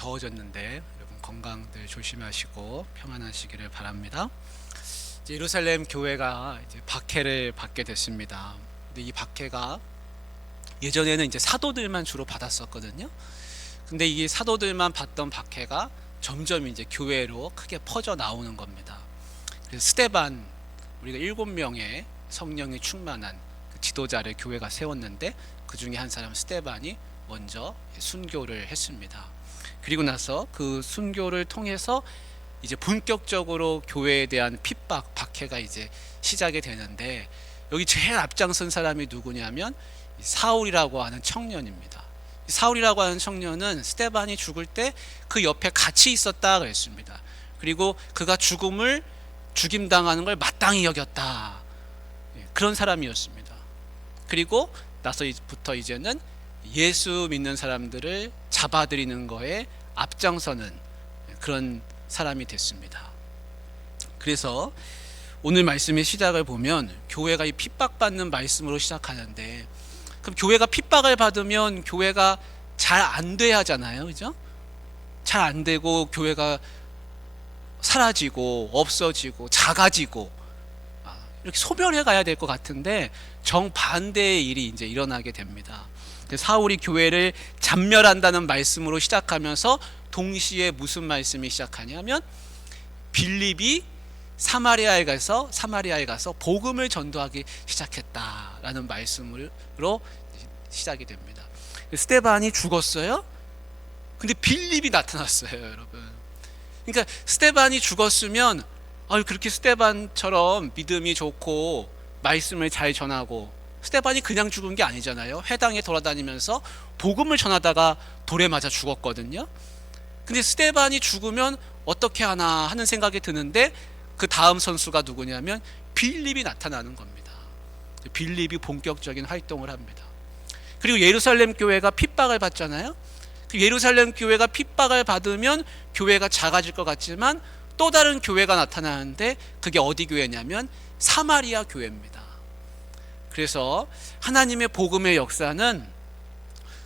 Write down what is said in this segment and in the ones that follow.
더워졌는데 여러분 건강들 조심하시고 평안하시기를 바랍니다. 이제 예루살렘 교회가 이제 박해를 받게 됐습니다. 근데 이 박해가 예전에는 이제 사도들만 주로 받았었거든요. 근데 이 사도들만 받던 박해가 점점 이제 교회로 크게 퍼져 나오는 겁니다. 그래서 스데반, 우리가 7명의 성령이 충만한 그 지도자를 교회가 세웠는데 그 중에 한 사람 스데반이 먼저 순교를 했습니다. 그리고 나서 그 순교를 통해서 이제 본격적으로 교회에 대한 핍박, 박해가 이제 시작이 되는데, 여기 제일 앞장선 사람이 누구냐면 사울이라고 하는 청년입니다. 사울이라고 하는 청년은 스데반이 죽을 때 그 옆에 같이 있었다 그랬습니다. 그리고 그가 죽임당하는 걸 마땅히 여겼다, 그런 사람이었습니다. 그리고 나서부터 이제는 예수 믿는 사람들을 잡아들이는 거에 앞장서는 그런 사람이 됐습니다. 그래서 오늘 말씀의 시작을 보면 교회가 이 핍박받는 말씀으로 시작하는데, 그럼 교회가 핍박을 받으면 교회가 잘 안 돼야 하잖아요, 그죠? 잘 안 되고 교회가 사라지고 없어지고 작아지고 이렇게 소멸해 가야 될 것 같은데 정반대의 일이 이제 일어나게 됩니다. 사울이 교회를 잔멸한다는 말씀으로 시작하면서 동시에 무슨 말씀이 시작하냐면 빌립이 사마리아에 가서 복음을 전도하기 시작했다라는 말씀으로 시작이 됩니다. 스데반이 죽었어요. 근데 빌립이 나타났어요, 여러분. 그러니까 스데반이 죽었으면 그렇게 스데반처럼 믿음이 좋고 말씀을 잘 전하고, 스데반이 그냥 죽은 게 아니잖아요. 회당에 돌아다니면서 복음을 전하다가 돌에 맞아 죽었거든요. 근데 스데반이 죽으면 어떻게 하나 하는 생각이 드는데, 그 다음 선수가 누구냐면 빌립이 나타나는 겁니다. 빌립이 본격적인 활동을 합니다. 그리고 예루살렘 교회가 핍박을 받잖아요. 예루살렘 교회가 핍박을 받으면 교회가 작아질 것 같지만 또 다른 교회가 나타나는데, 그게 어디 교회냐면 사마리아 교회입니다. 그래서 하나님의 복음의 역사는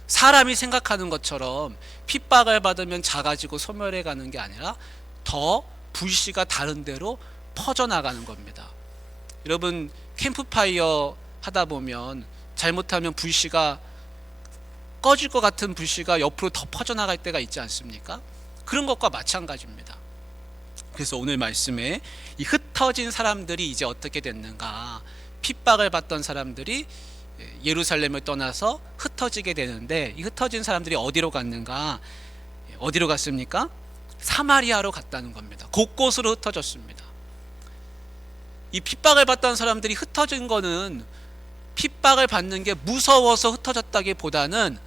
사람이 생각하는 것처럼 핍박을 받으면 작아지고 소멸해 가는 게 아니라 더 불씨가 다른 데로 퍼져나가는 겁니다. 여러분, 캠프파이어 하다 보면 잘못하면 불씨가 꺼질 것 같은 불씨가 옆으로 더 퍼져나갈 때가 있지 않습니까? 그런 것과 마찬가지입니다. 그래서 오늘 말씀에 이 흩어진 사람들이 이제 어떻게 됐는가, 핍박을 받던 사람들이 예루살렘을 떠나서 흩어지게 되는데, 이 흩어진 사람들이 어디로 갔는가? 어디로 갔습니까? 사마리아로 갔다는 겁니다. 곳곳으로 흩어졌습니다. 이 핍박을 받던 사람들이 흩어진 거는 핍박을 받는 게 무서워서 흩어졌다기보다는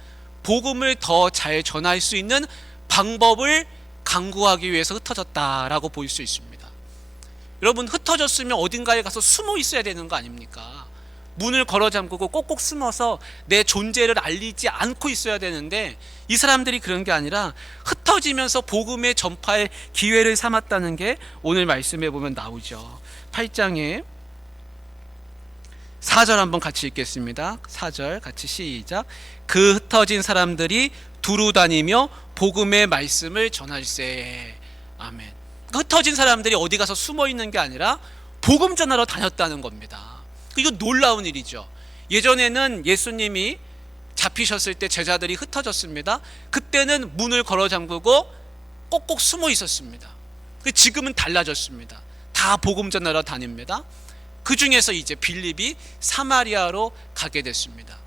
복음을 더 잘 전할 수 있는 방법을 강구하기 위해서 흩어졌다라고 볼 수 있습니다. 여러분, 흩어졌으면 어딘가에 가서 숨어 있어야 되는 거 아닙니까? 문을 걸어 잠그고 꼭꼭 숨어서 내 존재를 알리지 않고 있어야 되는데, 이 사람들이 그런 게 아니라 흩어지면서 복음의 전파의 기회를 삼았다는 게 오늘 말씀에 보면 나오죠. 8장에 4절 한번 같이 읽겠습니다. 4절 같이 시작. 그 흩어진 사람들이 두루 다니며 복음의 말씀을 전할세. 아멘. 흩어진 사람들이 어디 가서 숨어 있는 게 아니라 복음 전하러 다녔다는 겁니다. 이거 놀라운 일이죠. 예전에는 예수님이 잡히셨을 때 제자들이 흩어졌습니다. 그때는 문을 걸어 잠그고 꼭꼭 숨어 있었습니다. 지금은 달라졌습니다. 다 복음 전하러 다닙니다. 그 중에서 이제 빌립이 사마리아로 가게 됐습니다.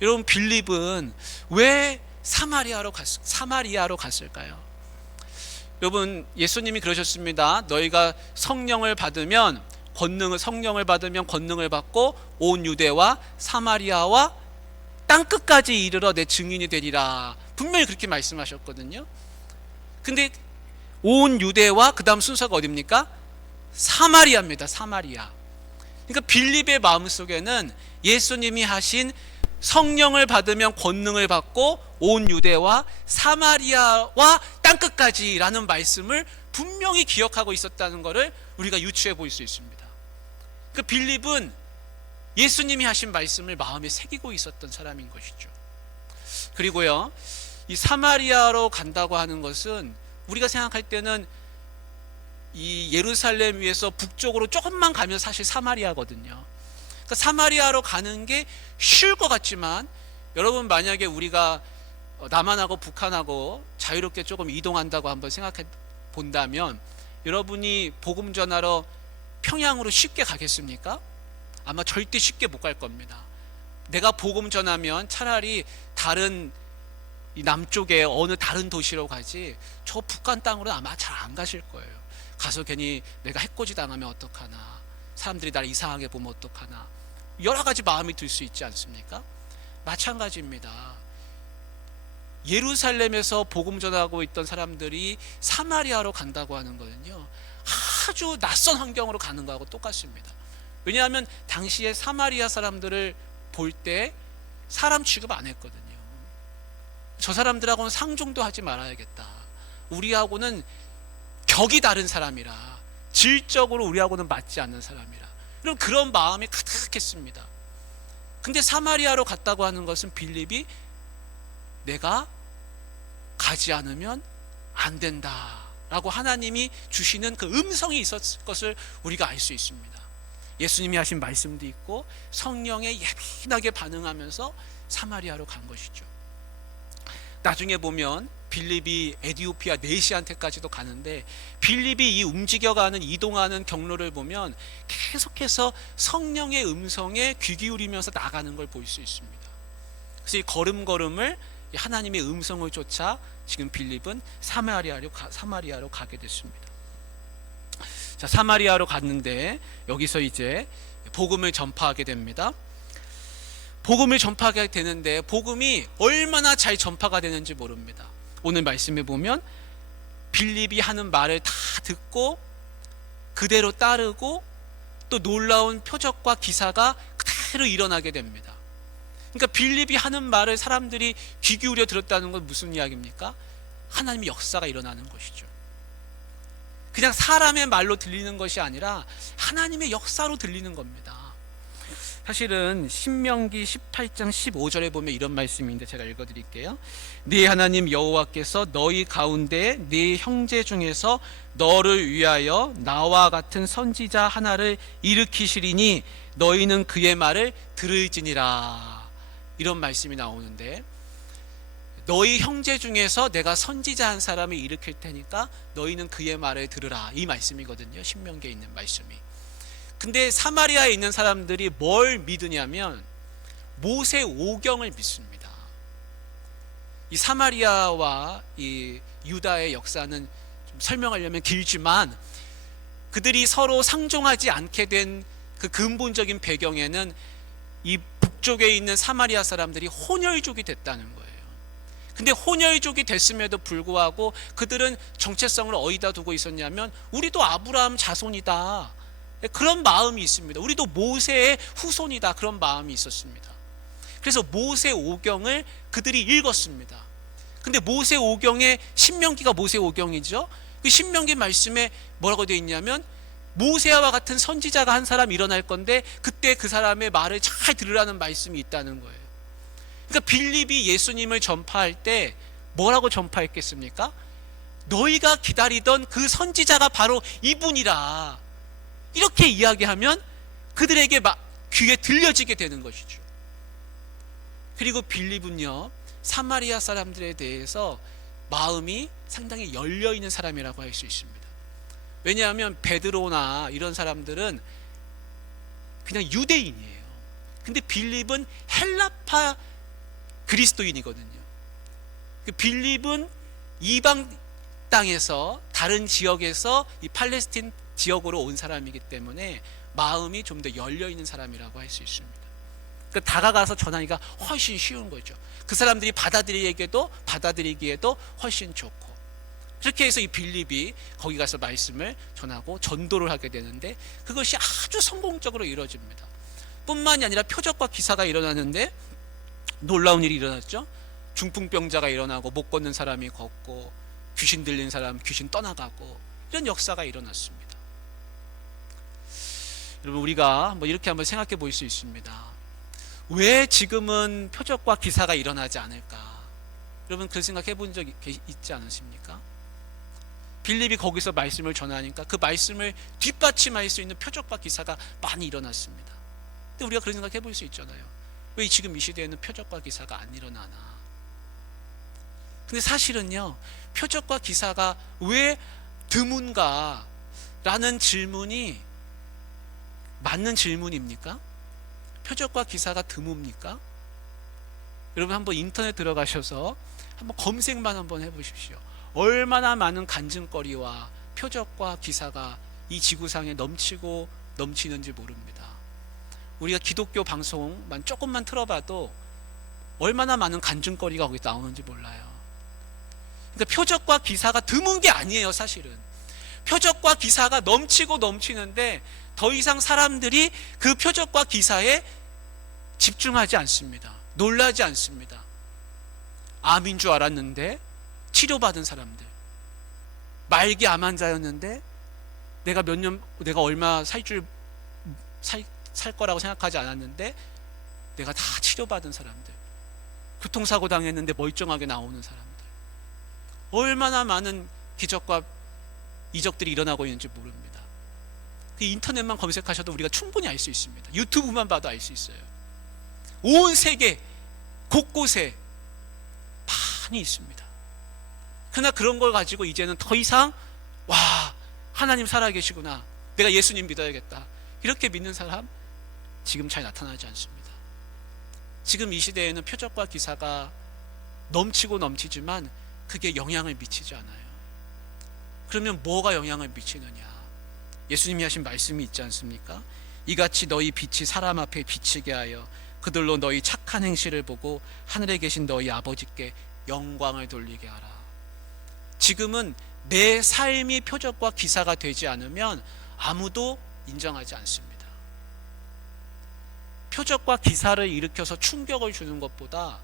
여러분, 빌립은 왜 사마리아로 갔을까요? 여러분, 예수님이 그러셨습니다. 너희가 성령을 받으면 권능을 받고 온 유대와 사마리아와 땅끝까지 이르러 내 증인이 되리라, 분명히 그렇게 말씀하셨거든요. 근데 온 유대와 그 다음 순서가 어디입니까? 사마리아입니다. 사마리아. 그러니까 빌립의 마음속에는 예수님이 하신 성령을 받으면 권능을 받고 온 유대와 사마리아와 땅끝까지라는 말씀을 분명히 기억하고 있었다는 것을 우리가 유추해 볼 수 있습니다. 그 빌립은 예수님이 하신 말씀을 마음에 새기고 있었던 사람인 것이죠. 그리고요, 이 사마리아로 간다고 하는 것은 우리가 생각할 때는 이 예루살렘 위에서 북쪽으로 조금만 가면 사실 사마리아거든요. 그러니까 사마리아로 가는 게 쉬울 것 같지만, 여러분 만약에 우리가 남한하고 북한하고 자유롭게 조금 이동한다고 한번 생각해 본다면, 여러분이 복음 전하러 평양으로 쉽게 가겠습니까? 아마 절대 쉽게 못 갈 겁니다. 내가 복음 전하면 차라리 다른 이 남쪽에 어느 다른 도시로 가지, 저 북한 땅으로 아마 잘 안 가실 거예요. 가서 괜히 내가 해코지 당하면 어떡하나, 사람들이 나를 이상하게 보면 어떡하나, 여러 가지 마음이 들 수 있지 않습니까? 마찬가지입니다. 예루살렘에서 복음 전하고 있던 사람들이 사마리아로 간다고 하는 거는요, 아주 낯선 환경으로 가는 거하고 똑같습니다. 왜냐하면 당시에 사마리아 사람들을 볼 때 사람 취급 안 했거든요. 저 사람들하고는 상종도 하지 말아야겠다, 우리하고는 격이 다른 사람이라, 질적으로 우리하고는 맞지 않는 사람이라, 그런 마음이 가득했습니다. 근데 사마리아로 갔다고 하는 것은 빌립이 내가 가지 않으면 안 된다 라고 하나님이 주시는 그 음성이 있었을 것을 우리가 알 수 있습니다. 예수님이 하신 말씀도 있고 성령에 예민하게 반응하면서 사마리아로 간 것이죠. 나중에 보면 빌립이 에디오피아 네시한테까지도 가는데, 빌립이 이 움직여가는, 이동하는 경로를 보면 계속해서 성령의 음성에 귀 기울이면서 나가는 걸 볼 수 있습니다. 그래서 이 걸음걸음을 하나님의 음성을 쫓아 지금 빌립은 사마리아로 가게 됐습니다. 자, 사마리아로 갔는데 여기서 이제 복음을 전파하게 됩니다. 복음을 전파하게 되는데 복음이 얼마나 잘 전파가 되는지 모릅니다. 오늘 말씀에 보면 빌립이 하는 말을 다 듣고 그대로 따르고 또 놀라운 표적과 기사가 그대로 일어나게 됩니다. 그러니까 빌립이 하는 말을 사람들이 귀 기울여 들었다는 건 무슨 이야기입니까? 하나님의 역사가 일어나는 것이죠. 그냥 사람의 말로 들리는 것이 아니라 하나님의 역사로 들리는 겁니다. 사실은 신명기 18장 15절에 보면 이런 말씀인데 제가 읽어드릴게요. 네 하나님 여호와께서 너희 가운데 네 형제 중에서 너를 위하여 나와 같은 선지자 하나를 일으키시리니 너희는 그의 말을 들을지니라, 이런 말씀이 나오는데, 너희 형제 중에서 내가 선지자 한 사람을 일으킬 테니까 너희는 그의 말을 들으라, 이 말씀이거든요. 신명기에 있는 말씀이. 근데 사마리아에 있는 사람들이 뭘 믿으냐면 모세 오경을 믿습니다. 이 사마리아와 이 유다의 역사는 좀 설명하려면 길지만, 그들이 서로 상종하지 않게 된 그 근본적인 배경에는 이 북쪽에 있는 사마리아 사람들이 혼혈족이 됐다는 거예요. 근데 혼혈족이 됐음에도 불구하고 그들은 정체성을 어디다 두고 있었냐면, 우리도 아브라함 자손이다, 그런 마음이 있습니다. 우리도 모세의 후손이다, 그런 마음이 있었습니다. 그래서 모세 오경을 그들이 읽었습니다. 근데 모세 오경의 신명기가 모세 오경이죠. 그 신명기 말씀에 뭐라고 되어 있냐면, 모세와 같은 선지자가 한 사람 일어날 건데 그때 그 사람의 말을 잘 들으라는 말씀이 있다는 거예요. 그러니까 빌립이 예수님을 전파할 때 뭐라고 전파했겠습니까? 너희가 기다리던 그 선지자가 바로 이분이라, 이렇게 이야기하면 그들에게 귀에 들려지게 되는 것이죠. 그리고 빌립은요, 사마리아 사람들에 대해서 마음이 상당히 열려있는 사람이라고 할 수 있습니다. 왜냐하면 베드로나 이런 사람들은 그냥 유대인이에요. 근데 빌립은 헬라파 그리스도인이거든요. 빌립은 이방 땅에서, 다른 지역에서 이 팔레스틴 지역으로 온 사람이기 때문에 마음이 좀 더 열려있는 사람이라고 할 수 있습니다. 그러니까 다가가서 전하기가 훨씬 쉬운 거죠. 그 사람들이 받아들이기에도 훨씬 좋고, 그렇게 해서 이 빌립이 거기 가서 말씀을 전하고 전도를 하게 되는데, 그것이 아주 성공적으로 이루어집니다. 뿐만이 아니라 표적과 기사가 일어나는데 놀라운 일이 일어났죠. 중풍병자가 일어나고, 못 걷는 사람이 걷고, 귀신 들린 사람 귀신 떠나가고, 이런 역사가 일어났습니다. 여러분, 우리가 이렇게 한번 생각해 볼 수 있습니다. 왜 지금은 표적과 기사가 일어나지 않을까? 여러분 그 생각해 본 적 있지 않으십니까? 빌립이 거기서 말씀을 전하니까 그 말씀을 뒷받침할 수 있는 표적과 기사가 많이 일어났습니다. 근데 우리가 그런 생각 해볼 수 있잖아요. 왜 지금 이 시대에는 표적과 기사가 안 일어나나? 근데 사실은요, 표적과 기사가 왜 드문가? 라는 질문이 맞는 질문입니까? 표적과 기사가 드뭅니까? 여러분 한번 인터넷 들어가셔서 한번 검색만 한번 해보십시오. 얼마나 많은 간증거리와 표적과 기사가 이 지구상에 넘치고 넘치는지 모릅니다. 우리가 기독교 방송만 조금만 틀어봐도 얼마나 많은 간증거리가 거기 나오는지 몰라요. 그러니까 표적과 기사가 드문 게 아니에요. 사실은 표적과 기사가 넘치고 넘치는데 더 이상 사람들이 그 표적과 기사에 집중하지 않습니다. 놀라지 않습니다. 암인 줄 알았는데 치료받은 사람들, 말기 암 환자였는데 내가 얼마 살 거라고 생각하지 않았는데 내가 다 치료받은 사람들, 교통사고 당했는데 멀쩡하게 나오는 사람들, 얼마나 많은 기적과 이적들이 일어나고 있는지 모릅니다. 그 인터넷만 검색하셔도 우리가 충분히 알 수 있습니다. 유튜브만 봐도 알 수 있어요. 온 세계 곳곳에 많이 있습니다. 그러나 그런 걸 가지고 이제는 더 이상 와, 하나님 살아계시구나, 내가 예수님 믿어야겠다, 이렇게 믿는 사람 지금 잘 나타나지 않습니다. 지금 이 시대에는 표적과 기사가 넘치고 넘치지만 그게 영향을 미치지 않아요. 그러면 뭐가 영향을 미치느냐? 예수님이 하신 말씀이 있지 않습니까? 이같이 너희 빛이 사람 앞에 비치게 하여 그들로 너희 착한 행실을 보고 하늘에 계신 너희 아버지께 영광을 돌리게 하라. 지금은 내 삶이 표적과 기사가 되지 않으면 아무도 인정하지 않습니다. 표적과 기사를 일으켜서 충격을 주는 것보다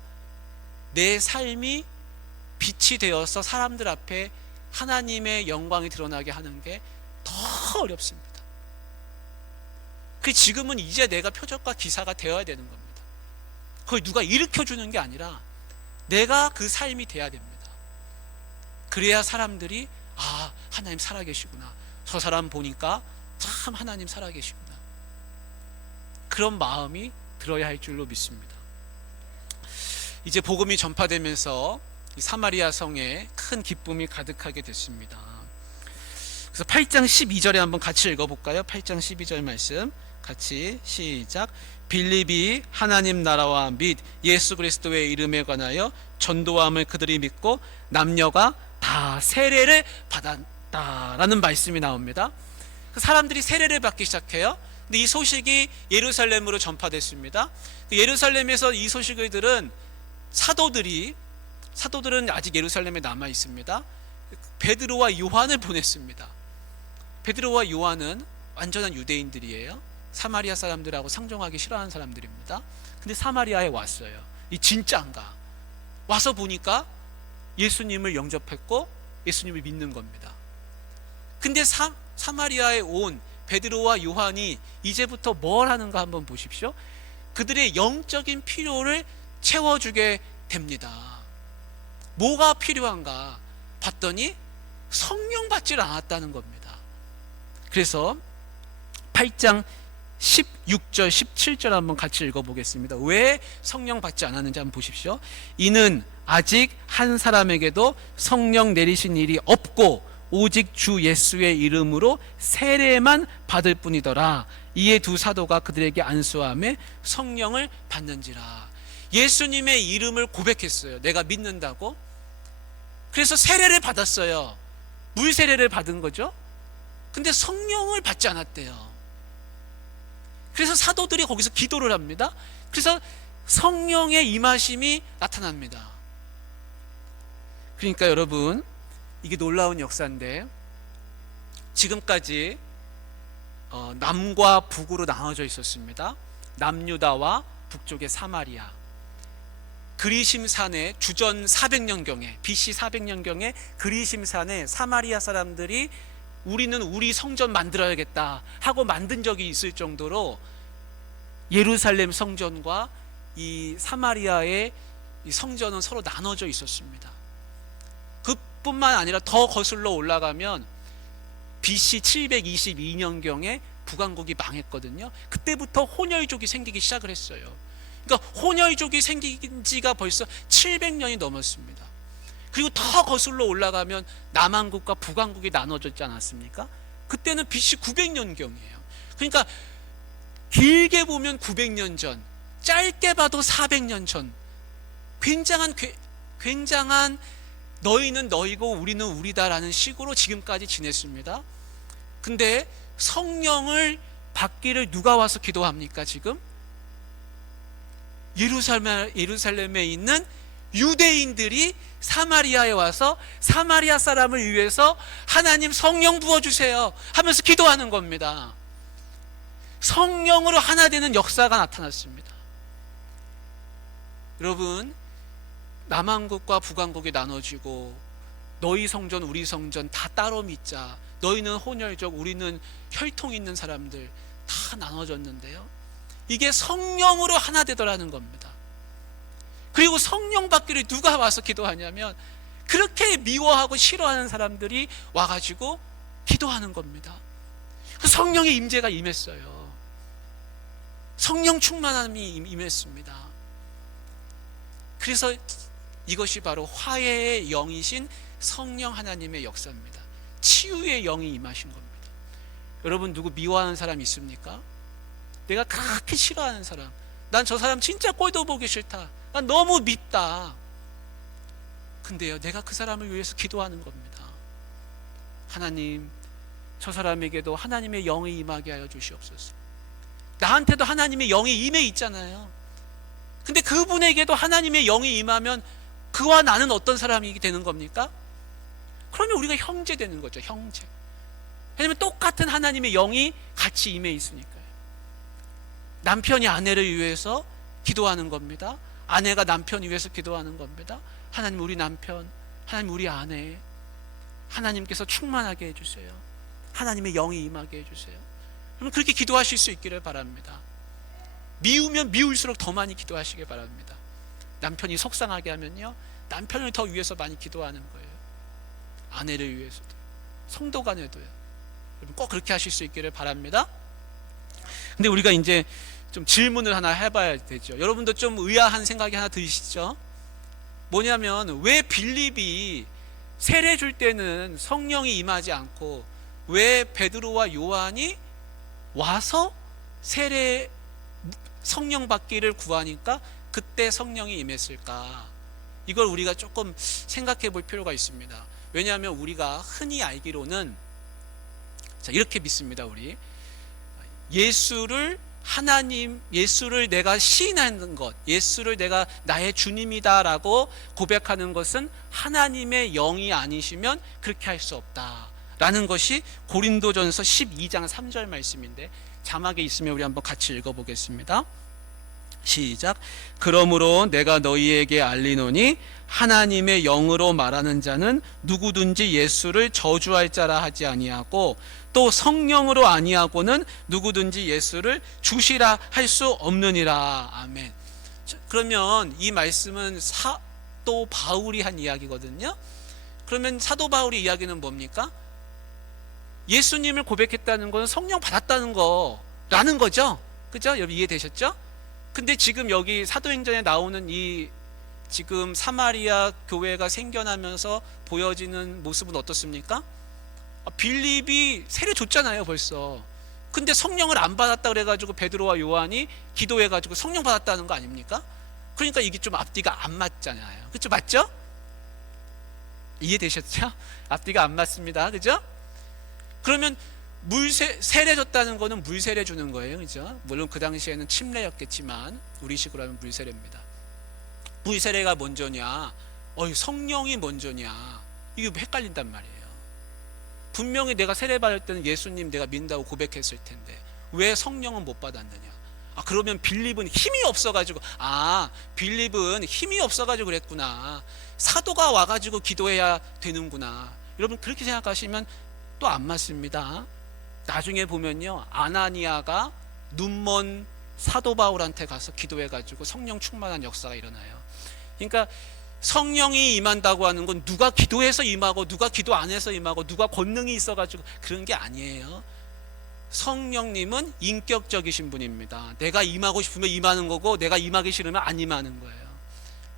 내 삶이 빛이 되어서 사람들 앞에 하나님의 영광이 드러나게 하는 게 더 어렵습니다. 그 지금은 이제 내가 표적과 기사가 되어야 되는 겁니다. 그걸 누가 일으켜주는 게 아니라 내가 그 삶이 돼야 됩니다. 그래야 사람들이 아, 하나님 살아계시구나, 저 사람 보니까 참 하나님 살아계시구나, 그런 마음이 들어야 할 줄로 믿습니다. 이제 복음이 전파되면서 사마리아 성에 큰 기쁨이 가득하게 됐습니다. 그래서 8장 12절에 한번 같이 읽어볼까요? 8장 12절 말씀 같이 시작. 빌립이 하나님 나라와 및 예수 그리스도의 이름에 관하여 전도함을 그들이 믿고 남녀가 다 세례를 받았다라는 말씀이 나옵니다. 사람들이 세례를 받기 시작해요. 근데 이 소식이 예루살렘으로 전파됐습니다. 예루살렘에서 이 소식을 들은 사도들은 아직 예루살렘에 남아 있습니다. 베드로와 요한을 보냈습니다. 베드로와 요한은 완전한 유대인들이에요. 사마리아 사람들하고 상종하기 싫어하는 사람들입니다. 근데 사마리아에 왔어요. 이 진짜인가? 와서 보니까 예수님을 영접했고 예수님을 믿는 겁니다. 근데 사마리아에 온 베드로와 요한이 이제부터 뭘 하는가 한번 보십시오. 그들의 영적인 필요를 채워주게 됩니다. 뭐가 필요한가 봤더니 성령 받지를 않았다는 겁니다. 그래서 8장 16절 17절 한번 같이 읽어보겠습니다. 왜 성령 받지 않았는지 한번 보십시오. 이는 아직 한 사람에게도 성령 내리신 일이 없고 오직 주 예수의 이름으로 세례만 받을 뿐이더라. 이에 두 사도가 그들에게 안수하며 성령을 받는지라. 예수님의 이름을 고백했어요. 내가 믿는다고. 그래서 세례를 받았어요. 물 세례를 받은 거죠. 근데 성령을 받지 않았대요. 그래서 사도들이 거기서 기도를 합니다. 그래서 성령의 임하심이 나타납니다. 그러니까 여러분, 이게 놀라운 역사인데 지금까지 남과 북으로 나눠져 있었습니다. 남유다와 북쪽의 사마리아. 그리심산에 주전 400년경에 BC 400년경에 그리심산에 사마리아 사람들이 우리는 우리 성전 만들어야겠다 하고 만든 적이 있을 정도로 예루살렘 성전과 이 사마리아의 이 성전은 서로 나눠져 있었습니다. 그뿐만 아니라 더 거슬러 올라가면 BC 722년경에 북왕국이 망했거든요. 그때부터 혼혈족이 생기기 시작을 했어요. 그러니까 혼혈족이 생긴 지가 벌써 700년이 넘었습니다. 그리고 더 거슬러 올라가면 남왕국과 북왕국이 나눠졌지 않았습니까? 그때는 BC 900년경이에요. 그러니까 길게 보면 900년 전, 짧게 봐도 400년 전, 굉장한 너희는 너희고 우리는 우리다라는 식으로 지금까지 지냈습니다. 근데 성령을 받기를 누가 와서 기도합니까? 지금 예루살렘에 있는 유대인들이 사마리아에 와서 사마리아 사람을 위해서 하나님 성령 부어주세요 하면서 기도하는 겁니다. 성령으로 하나 되는 역사가 나타났습니다. 여러분, 남왕국과 북왕국이 나눠지고 너희 성전 우리 성전 다 따로 믿자, 너희는 혼혈족 우리는 혈통 있는 사람들 다 나눠졌는데요, 이게 성령으로 하나 되더라는 겁니다. 그리고 성령 받기를 누가 와서 기도하냐면 그렇게 미워하고 싫어하는 사람들이 와가지고 기도하는 겁니다. 성령의 임재가 임했어요. 성령 충만함이 임했습니다. 그래서 이것이 바로 화해의 영이신 성령 하나님의 역사입니다. 치유의 영이 임하신 겁니다. 여러분, 누구 미워하는 사람 있습니까? 내가 그렇게 싫어하는 사람, 난 저 사람 진짜 꼴도 보기 싫다, 난 너무 밉다. 근데요, 내가 그 사람을 위해서 기도하는 겁니다. 하나님, 저 사람에게도 하나님의 영이 임하게 하여 주시옵소서. 나한테도 하나님의 영이 임해 있잖아요. 근데 그분에게도 하나님의 영이 임하면 그와 나는 어떤 사람이 되는 겁니까? 그러면 우리가 형제 되는 거죠. 형제. 왜냐하면 똑같은 하나님의 영이 같이 임해 있으니까요. 남편이 아내를 위해서 기도하는 겁니다. 아내가 남편을 위해서 기도하는 겁니다. 하나님, 우리 남편, 하나님, 우리 아내, 하나님께서 충만하게 해주세요. 하나님의 영이 임하게 해주세요. 그럼 그렇게 기도하실 수 있기를 바랍니다. 미우면 미울수록 더 많이 기도하시길 바랍니다. 남편이 속상하게 하면요, 남편을 더 위해서 많이 기도하는 거예요. 아내를 위해서도, 성도 간에도요. 여러분, 꼭 그렇게 하실 수 있기를 바랍니다. 근데 우리가 이제 좀 질문을 하나 해봐야 되죠. 여러분도 좀 의아한 생각이 하나 드시죠? 뭐냐면, 왜 빌립이 세례 줄 때는 성령이 임하지 않고 왜 베드로와 요한이 와서 성령 받기를 구하니까 그때 성령이 임했을까? 이걸 우리가 조금 생각해 볼 필요가 있습니다. 왜냐하면 우리가 흔히 알기로는 이렇게 믿습니다. 우리 예수를 내가 시인하는 것, 예수를 내가 나의 주님이다라고 고백하는 것은 하나님의 영이 아니시면 그렇게 할 수 없다라는 것이 고린도전서 12장 3절 말씀인데, 자막에 있으면 우리 한번 같이 읽어보겠습니다. 시작. 그러므로 내가 너희에게 알리노니 하나님의 영으로 말하는 자는 누구든지 예수를 저주할 자라 하지 아니하고 또 성령으로 아니하고는 누구든지 예수를 주시라 할 수 없느니라. 아멘. 그러면 이 말씀은 사도 바울이 한 이야기거든요. 그러면 사도 바울의 이야기는 뭡니까? 예수님을 고백했다는 것은 성령 받았다는 거라는 거죠. 그죠? 여러분 이해되셨죠? 근데 지금 여기 사도행전에 나오는 이 지금 사마리아 교회가 생겨나면서 보여지는 모습은 어떻습니까? 빌립이 세례 줬잖아요, 벌써. 근데 성령을 안 받았다 그래가지고 베드로와 요한이 기도해가지고 성령 받았다는 거 아닙니까? 그러니까 이게 좀 앞뒤가 안 맞잖아요. 그렇죠? 맞죠? 이해되셨죠? 앞뒤가 안 맞습니다. 그죠? 그러면 세례 줬다는 거는 물 세례 주는 거예요. 그죠? 물론 그 당시에는 침례였겠지만 우리식으로 하면 물 세례입니다. 물 세례가 먼저냐? 성령이 먼저냐? 이게 헷갈린단 말이에요. 분명히 내가 세례 받을 때는 예수님 내가 믿는다고 고백했을 텐데 왜 성령은 못 받았느냐? 그러면 빌립은 힘이 없어가지고 빌립은 힘이 없어가지고 그랬구나. 사도가 와가지고 기도해야 되는구나. 여러분 그렇게 생각하시면 또 안 맞습니다. 나중에 보면요, 아나니아가 눈먼 사도 바울한테 가서 기도해가지고 성령 충만한 역사가 일어나요. 그러니까 성령이 임한다고 하는 건 누가 기도해서 임하고 누가 기도 안 해서 임하고 누가 권능이 있어가지고 그런 게 아니에요. 성령님은 인격적이신 분입니다. 내가 임하고 싶으면 임하는 거고 내가 임하기 싫으면 안 임하는 거예요.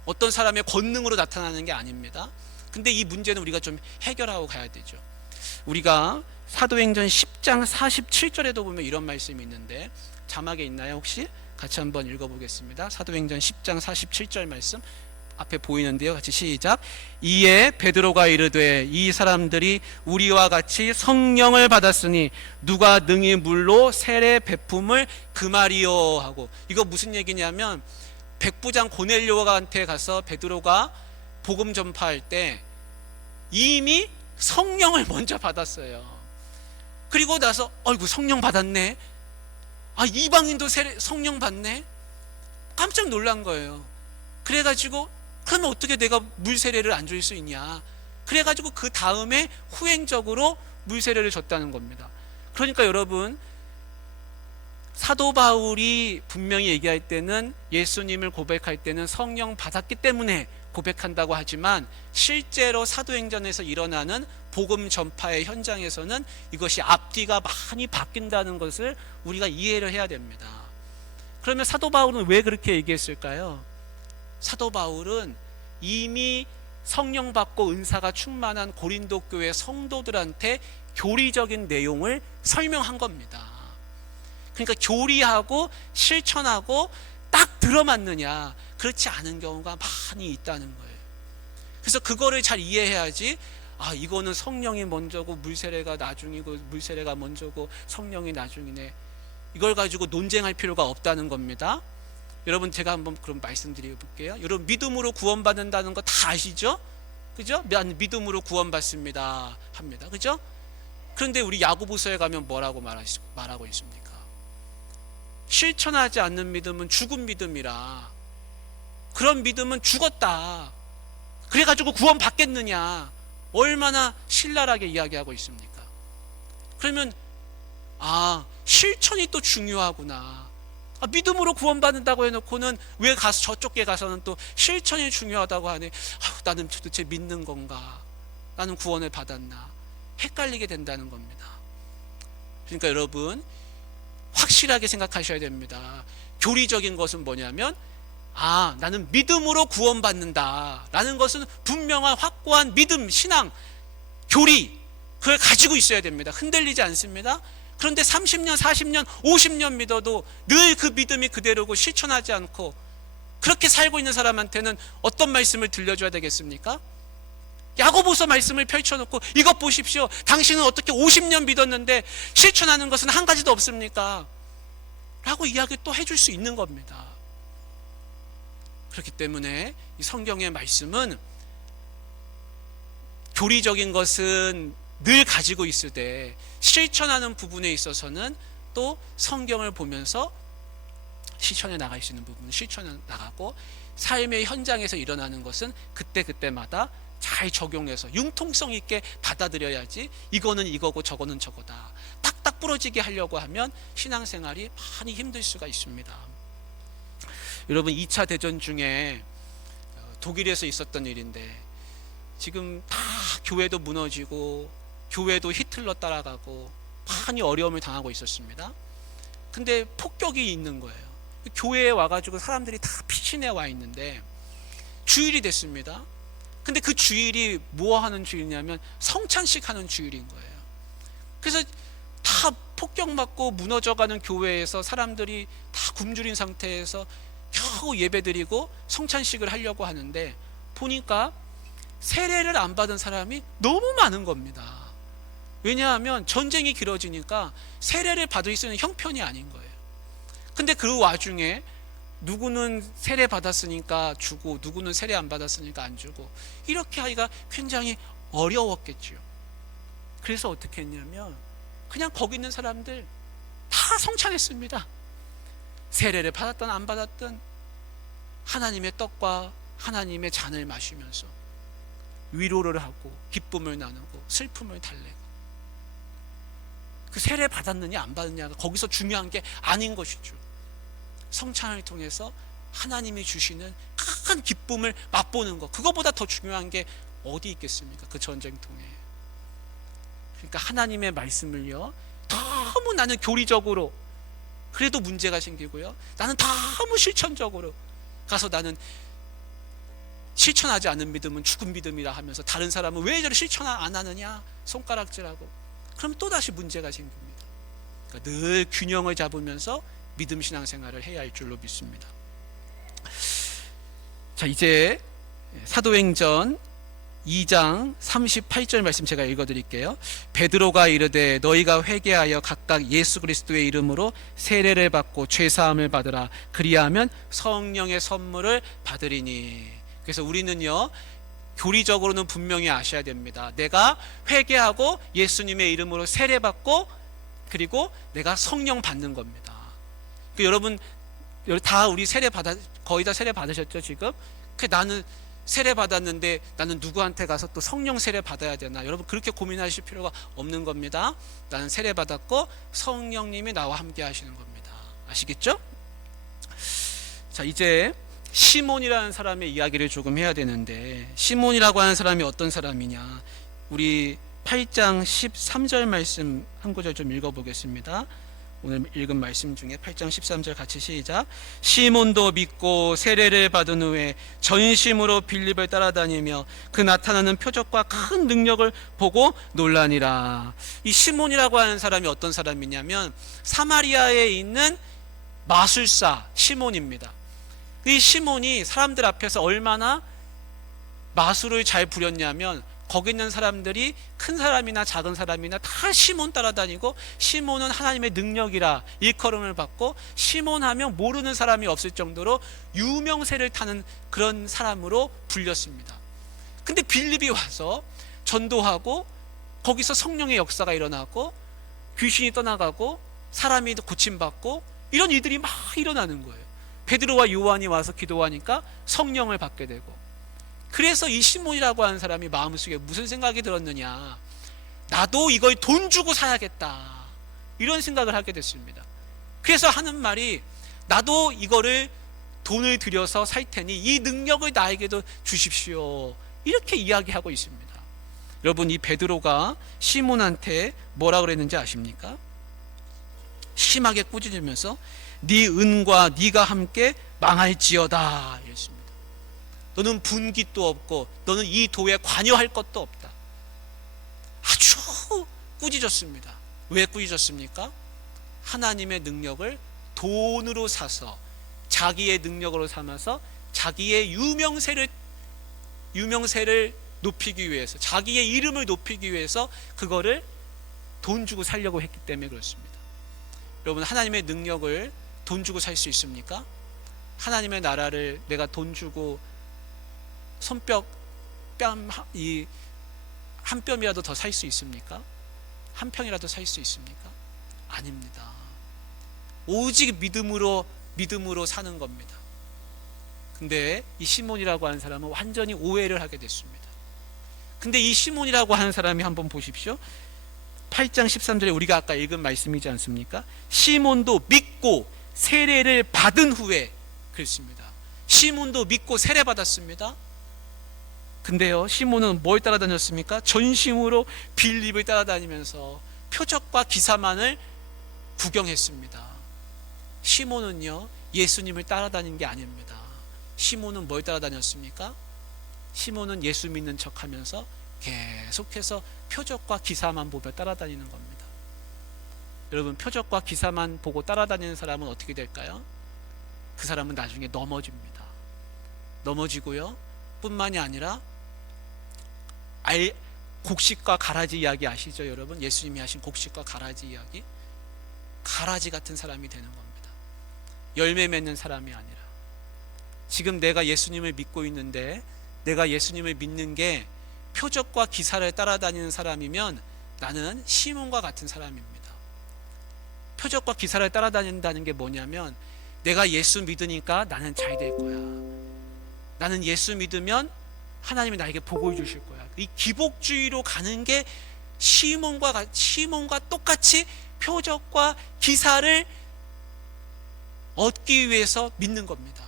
어떤 사람의 권능으로 나타나는 게 아닙니다. 근데 이 문제는 우리가 좀 해결하고 가야 되죠. 우리가 사도행전 10장 47절에도 보면 이런 말씀이 있는데, 자막에 있나요 혹시? 같이 한번 읽어보겠습니다. 사도행전 10장 47절 말씀 앞에 보이는데요. 같이 시작. 이에 베드로가 이르되 이 사람들이 우리와 같이 성령을 받았으니 누가 능히 물로 세례 베품을 금하리요 하고, 이거 무슨 얘기냐면 백부장 고넬료한테 가서 베드로가 복음 전파할 때 이미 성령을 먼저 받았어요. 그리고 나서 어이구 성령 받았네, 아 이방인도 성령 받네, 깜짝 놀란 거예요. 그래가지고 그러면 어떻게 내가 물 세례를 안 줄 수 있냐, 그래가지고 그 다음에 후행적으로 물 세례를 줬다는 겁니다. 그러니까 여러분, 사도 바울이 분명히 얘기할 때는 예수님을 고백할 때는 성령 받았기 때문에 고백한다고 하지만, 실제로 사도행전에서 일어나는 복음 전파의 현장에서는 이것이 앞뒤가 많이 바뀐다는 것을 우리가 이해를 해야 됩니다. 그러면 사도 바울은 왜 그렇게 얘기했을까요? 사도 바울은 이미 성령 받고 은사가 충만한 고린도 교회 성도들한테 교리적인 내용을 설명한 겁니다. 그러니까 교리하고 실천하고 딱 들어맞느냐, 그렇지 않은 경우가 많이 있다는 거예요. 그래서 그거를 잘 이해해야지, 아 이거는 성령이 먼저고 물세례가 나중이고 물세례가 먼저고 성령이 나중이네, 이걸 가지고 논쟁할 필요가 없다는 겁니다. 여러분 제가 한번 그럼 말씀드려 볼게요. 여러분 믿음으로 구원받는다는 거 다 아시죠? 그죠? 믿음으로 구원받습니다 합니다. 그죠? 그런데 우리 야고보서에 가면 뭐라고 말하고 있습니까? 실천하지 않는 믿음은 죽은 믿음이라, 그런 믿음은 죽었다, 그래가지고 구원 받겠느냐, 얼마나 신랄하게 이야기하고 있습니까? 그러면 실천이 또 중요하구나. 믿음으로 구원받는다고 해놓고는 왜 가서 저쪽에 가서는 또 실천이 중요하다고 하네. 나는 도대체 믿는 건가, 나는 구원을 받았나, 헷갈리게 된다는 겁니다. 그러니까 여러분 확실하게 생각하셔야 됩니다. 교리적인 것은 뭐냐면, 나는 믿음으로 구원받는다 라는 것은 분명한 확고한 믿음, 신앙, 교리, 그걸 가지고 있어야 됩니다. 흔들리지 않습니다. 그런데 30년, 40년, 50년 믿어도 늘 그 믿음이 그대로고 실천하지 않고 그렇게 살고 있는 사람한테는 어떤 말씀을 들려줘야 되겠습니까? 야고보서 말씀을 펼쳐놓고 이것 보십시오, 당신은 어떻게 50년 믿었는데 실천하는 것은 한 가지도 없습니까? 라고 이야기 또 해줄 수 있는 겁니다. 그렇기 때문에 이 성경의 말씀은 교리적인 것은 늘 가지고 있을 때 실천하는 부분에 있어서는 또 성경을 보면서 실천해 나갈 수 있는 부분은 실천해 나가고, 삶의 현장에서 일어나는 것은 그때그때마다 잘 적용해서 융통성 있게 받아들여야지, 이거는 이거고 저거는 저거다 딱딱 부러지게 하려고 하면 신앙생활이 많이 힘들 수가 있습니다. 여러분 2차 대전 중에 독일에서 있었던 일인데, 지금 다 교회도 무너지고 교회도 히틀러 따라가고 많이 어려움을 당하고 있었습니다. 근데 폭격이 있는 거예요. 교회에 와가지고 사람들이 다 피신해 와 있는데 주일이 됐습니다. 근데 그 주일이 뭐 하는 주일이냐면 성찬식 하는 주일인 거예요. 그래서 다 폭격 맞고 무너져가는 교회에서 사람들이 다 굶주린 상태에서 겨우 예배드리고 성찬식을 하려고 하는데, 보니까 세례를 안 받은 사람이 너무 많은 겁니다. 왜냐하면 전쟁이 길어지니까 세례를 받을 수 있는 형편이 아닌 거예요. 근데 그 와중에 누구는 세례 받았으니까 주고 누구는 세례 안 받았으니까 안 주고, 이렇게 하기가 굉장히 어려웠겠죠. 그래서 어떻게 했냐면 그냥 거기 있는 사람들 다 성찬했습니다. 세례를 받았든 안 받았든 하나님의 떡과 하나님의 잔을 마시면서 위로를 하고 기쁨을 나누고 슬픔을 달래고, 그 세례 받았느냐 안 받느냐가 거기서 중요한 게 아닌 것이죠. 성찬을 통해서 하나님이 주시는 큰 기쁨을 맛보는 것, 그거보다 더 중요한 게 어디 있겠습니까? 그 전쟁통에. 그러니까 하나님의 말씀을요, 너무 나는 교리적으로 그래도 문제가 생기고요, 나는 너무 실천적으로 가서 나는 실천하지 않은 믿음은 죽은 믿음이라 하면서 다른 사람은 왜 저를 실천 안 하느냐 손가락질하고, 그럼 또다시 문제가 생깁니다. 그러니까 늘 균형을 잡으면서 믿음 신앙생활을 해야 할 줄로 믿습니다. 자, 이제 사도행전 2장 38절 말씀 제가 읽어드릴게요. 베드로가 이르되 너희가 회개하여 각각 예수 그리스도의 이름으로 세례를 받고 죄사함을 받으라. 그리하면 성령의 선물을 받으리니. 그래서 우리는요, 교리적으로는 분명히 아셔야 됩니다. 내가 회개하고 예수님의 이름으로 세례 받고 그리고 내가 성령 받는 겁니다. 여러분 다 우리 거의 다 세례 받으셨죠 지금? 나는 세례 받았는데 나는 누구한테 가서 또 성령 세례 받아야 되나? 여러분 그렇게 고민하실 필요가 없는 겁니다. 나는 세례 받았고 성령님이 나와 함께 하시는 겁니다. 아시겠죠? 자, 이제 시몬이라는 사람의 이야기를 조금 해야 되는데, 시몬이라고 하는 사람이 어떤 사람이냐? 우리 8장 13절 말씀 한 구절 좀 읽어보겠습니다. 오늘 읽은 말씀 중에 8장 13절 같이 시작. 시몬도 믿고 세례를 받은 후에 전심으로 빌립을 따라다니며 그 나타나는 표적과 큰 능력을 보고 놀라니라. 이 시몬이라고 하는 사람이 어떤 사람이냐면 사마리아에 있는 마술사 시몬입니다. 이 시몬이 사람들 앞에서 얼마나 마술을 잘 부렸냐면, 거기 있는 사람들이 큰 사람이나 작은 사람이나 다 시몬 따라다니고, 시몬은 하나님의 능력이라 일컬음을 받고, 시몬 하면 모르는 사람이 없을 정도로 유명세를 타는 그런 사람으로 불렸습니다. 근데 빌립이 와서 전도하고 거기서 성령의 역사가 일어나고 귀신이 떠나가고 사람이 고침받고 이런 일들이 막 일어나는 거예요. 베드로와 요한이 와서 기도하니까 성령을 받게 되고, 그래서 이 시몬이라고 하는 사람이 마음속에 무슨 생각이 들었느냐, 나도 이걸 돈 주고 사야겠다, 이런 생각을 하게 됐습니다. 그래서 하는 말이, 나도 이거를 돈을 들여서 살 테니 이 능력을 나에게도 주십시오, 이렇게 이야기하고 있습니다. 여러분, 이 베드로가 시몬한테 뭐라 그랬는지 아십니까? 심하게 꾸짖으면서 네 은과 네가 함께 망할지어다 이랬습니다. 너는 분깃도 없고 너는 이 도에 관여할 것도 없다. 아주 꾸짖었습니다. 왜 꾸짖었습니까? 하나님의 능력을 돈으로 사서 자기의 능력으로 삼아서 자기의 유명세를 높이기 위해서, 자기의 이름을 높이기 위해서 그거를 돈 주고 살려고 했기 때문에 그렇습니다. 여러분, 하나님의 능력을 돈 주고 살 수 있습니까? 하나님의 나라를 내가 돈 주고 손뼉 한 뼘이라도 더 살 수 있습니까? 한 평이라도 살 수 있습니까? 아닙니다. 오직 믿음으로 사는 겁니다. 근데 이 시몬이라고 하는 사람은 완전히 오해를 하게 됐습니다. 근데 이 시몬이라고 하는 사람이 한번 보십시오. 8장 13절에 우리가 아까 읽은 말씀이지 않습니까? 시몬도 믿고 세례를 받은 후에, 그랬습니다. 시몬도 믿고 세례 받았습니다. 근데요, 시몬은 뭘 따라다녔습니까? 전심으로 빌립을 따라다니면서 표적과 기사만을 구경했습니다. 시몬은요, 예수님을 따라다닌 게 아닙니다. 시몬은 뭘 따라다녔습니까? 시몬은 예수 믿는 척하면서 계속해서 표적과 기사만 보며 따라다니는 겁니다. 여러분, 표적과 기사만 보고 따라다니는 사람은 어떻게 될까요? 그 사람은 나중에 넘어집니다. 넘어지고요, 뿐만이 아니라 곡식과 가라지 이야기 아시죠 여러분? 예수님이 하신 곡식과 가라지 이야기, 가라지 같은 사람이 되는 겁니다. 열매 맺는 사람이 아니라. 지금 내가 예수님을 믿고 있는데, 내가 예수님을 믿는 게 표적과 기사를 따라다니는 사람이면 나는 시몬과 같은 사람입니다. 표적과 기사를 따라다닌다는 게 뭐냐면, 내가 예수 믿으니까 나는 잘 될 거야, 나는 예수 믿으면 하나님이 나에게 복을 주실 거야, 이 기복주의로 가는 게 시몬과 똑같이 표적과 기사를 얻기 위해서 믿는 겁니다.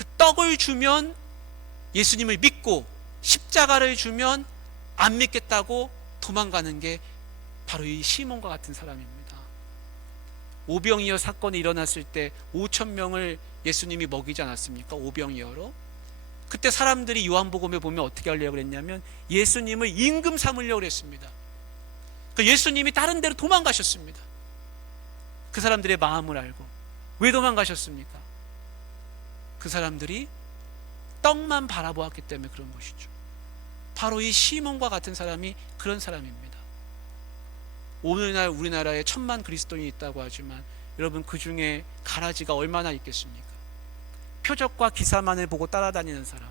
그 떡을 주면 예수님을 믿고 십자가를 주면 안 믿겠다고 도망가는 게 바로 이 시몬과 같은 사람입니다. 오병이어 사건이 일어났을 때 5,000명을 예수님이 먹이지 않았습니까? 오병이어로. 그때 사람들이 요한복음에 보면 어떻게 하려고 그랬냐면 예수님을 임금 삼으려고 했습니다. 예수님이 다른 데로 도망가셨습니다. 그 사람들의 마음을 알고. 왜 도망가셨습니까? 그 사람들이 떡만 바라보았기 때문에 그런 것이죠. 바로 이 시몬과 같은 사람이 그런 사람입니다. 오늘날 우리나라에 1,000만 그리스도인이 있다고 하지만 여러분, 그 중에 가라지가 얼마나 있겠습니까? 표적과 기사만을 보고 따라다니는 사람,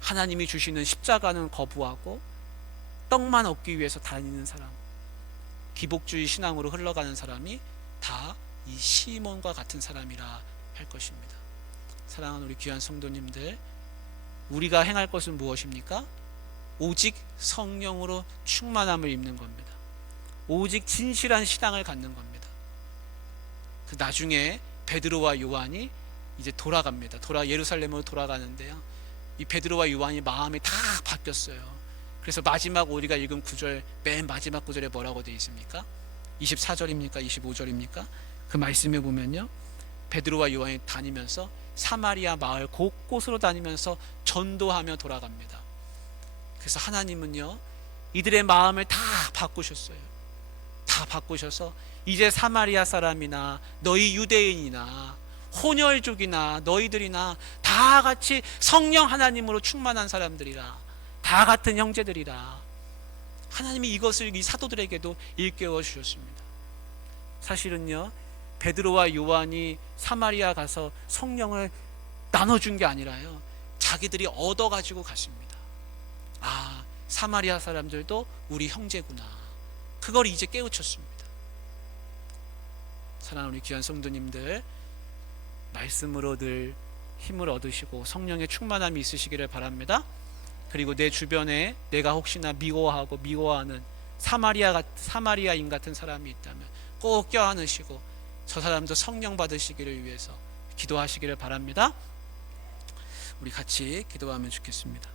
하나님이 주시는 십자가는 거부하고 떡만 얻기 위해서 다니는 사람, 기복주의 신앙으로 흘러가는 사람이 다 이 시몬과 같은 사람이라 할 것입니다. 사랑하는 우리 귀한 성도님들, 우리가 행할 것은 무엇입니까? 오직 성령으로 충만함을 입는 겁니다. 오직 진실한 신앙을 갖는 겁니다. 그 나중에 베드로와 요한이 이제 돌아갑니다. 예루살렘으로 돌아가는데요, 이 베드로와 요한이 마음이 다 바뀌었어요. 그래서 마지막 우리가 읽은 구절, 맨 마지막 구절에 뭐라고 되어 있습니까? 24절입니까? 25절입니까? 그 말씀에 보면요, 베드로와 요한이 다니면서 사마리아 마을 곳곳으로 다니면서 전도하며 돌아갑니다. 그래서 하나님은요, 이들의 마음을 다 바꾸셨어요. 다 바꾸셔서 이제 사마리아 사람이나 너희 유대인이나 혼혈족이나 너희들이나 다 같이 성령 하나님으로 충만한 사람들이라, 다 같은 형제들이라, 하나님이 이것을 이 사도들에게도 일깨워 주셨습니다. 사실은요, 베드로와 요한이 사마리아 가서 성령을 나눠준 게 아니라요, 자기들이 얻어가지고 갔습니다. 아, 사마리아 사람들도 우리 형제구나, 그걸 이제 깨우쳤습니다. 사랑하는 우리 귀한 성도님들, 말씀으로 늘 힘을 얻으시고 성령의 충만함이 있으시기를 바랍니다. 그리고 내 주변에 내가 혹시나 미워하는 사마리아인 같은 사람이 있다면 꼭 껴안으시고 저 사람도 성령 받으시기를 위해서 기도하시기를 바랍니다. 우리 같이 기도하면 좋겠습니다.